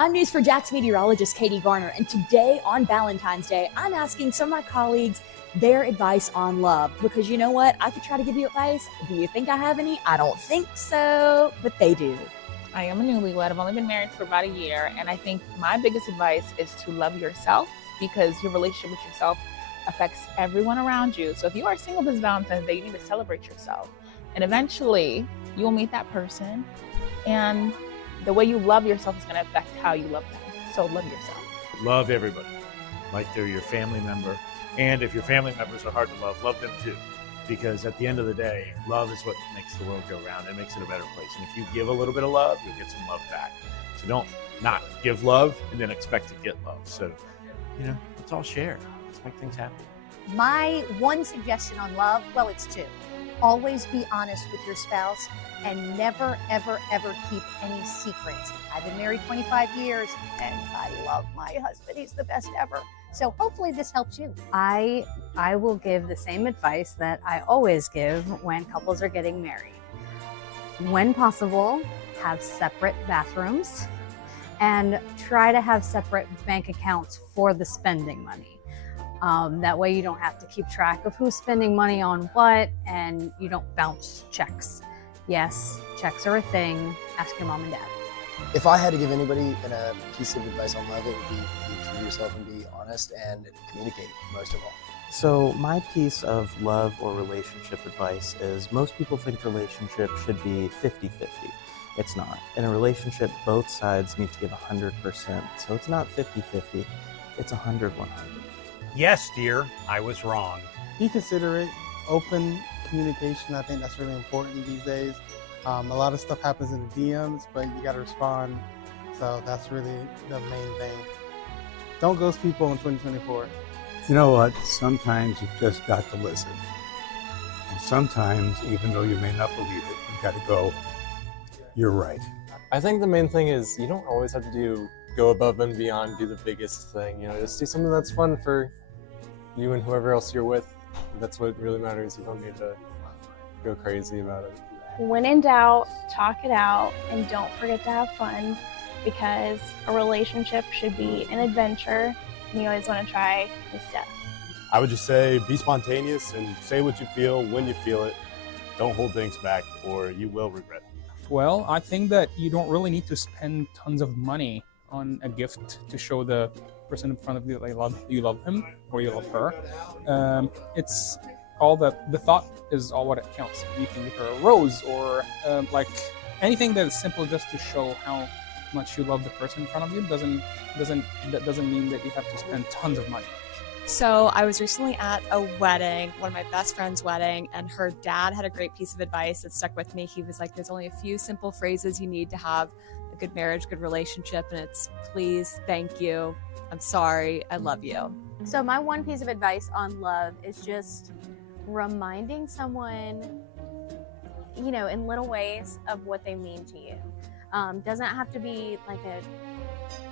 I'm News4JAX meteorologist Katie Garner, and today on Valentine's Day, I'm asking some of my colleagues their advice on love. Because you know what? I could try to give you advice. Do you think I have any? I don't think so, but they do. I am a newlywed. I've only been married for about a year, and I think my biggest advice is to love yourself, because your relationship with yourself affects everyone around you. So if you are single this Valentine's Day, you need to celebrate yourself. And eventually, you will meet that person, and the way you love yourself is going to affect how you love them. So love yourself. Love everybody like they're your family member. And if your family members are hard to love them too. Because at the end of the day, love is what makes the world go round. It makes it a better place. And if you give a little bit of love, you'll get some love back. So don't not give love and then expect to get love. So, let's all share. Let's make things happen. My one suggestion on love, well, it's two. Always be honest with your spouse and never, ever, ever keep any secrets. I've been married 25 years and I love my husband. He's the best ever. So hopefully this helps you. I will give the same advice that I always give when couples are getting married. When possible, have separate bathrooms and try to have separate bank accounts for the spending money. That way you don't have to keep track of who's spending money on what, and you don't bounce checks. Yes, checks are a thing. Ask your mom and dad. If I had to give anybody a piece of advice on love, it would be true to yourself and be honest and communicate most of all. So my piece of love or relationship advice is most people think relationships should be 50-50. It's not. In a relationship, both sides need to give 100%. So it's not 50-50, it's 100-100. Yes, dear, I was wrong. Be considerate, open communication. I think that's really important these days. A lot of stuff happens in the DMs, but you got to respond. So that's really the main thing. Don't ghost people in 2024. You know what? Sometimes you've just got to listen. And sometimes, even though you may not believe it, you've got to go, you're right. I think the main thing is you don't always have to go above and beyond, do the biggest thing. Just do something that's fun for you and whoever else you're with. That's what really matters. You don't need to go crazy about it. When in doubt, talk it out, and don't forget to have fun, because a relationship should be an adventure, and you always want to try new stuff. I would just say be spontaneous and say what you feel when you feel it. Don't hold things back or you will regret it. Well, I think that you don't really need to spend tons of money on a gift to show the person in front of you that you love him or you love her. It's all the thought is all what it counts. You can give her a rose or like anything that is simple just to show how much you love the person in front of you. That doesn't mean that you have to spend tons of money. So I was recently at a wedding, one of my best friend's wedding, and her dad had a great piece of advice that stuck with me. He was like, there's only a few simple phrases you need to have a good marriage, good relationship, and it's please, thank you, I'm sorry, I love you. So my one piece of advice on love is just reminding someone, in little ways of what they mean to you. Doesn't have to be like a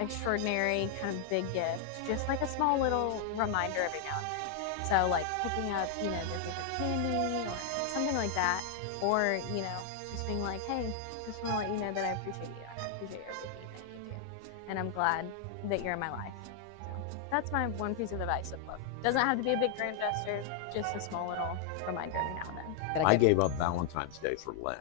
extraordinary kind of big gift, just like a small little reminder every now and then. So like picking up, their favorite candy or something like that, or, just being like, hey, just want to let you know that I appreciate you and I appreciate everything that you do. And I'm glad that you're in my life. So that's my one piece of advice of love. Doesn't have to be a big grand gesture, just a small little reminder every now and then. I gave up Valentine's Day for Lent.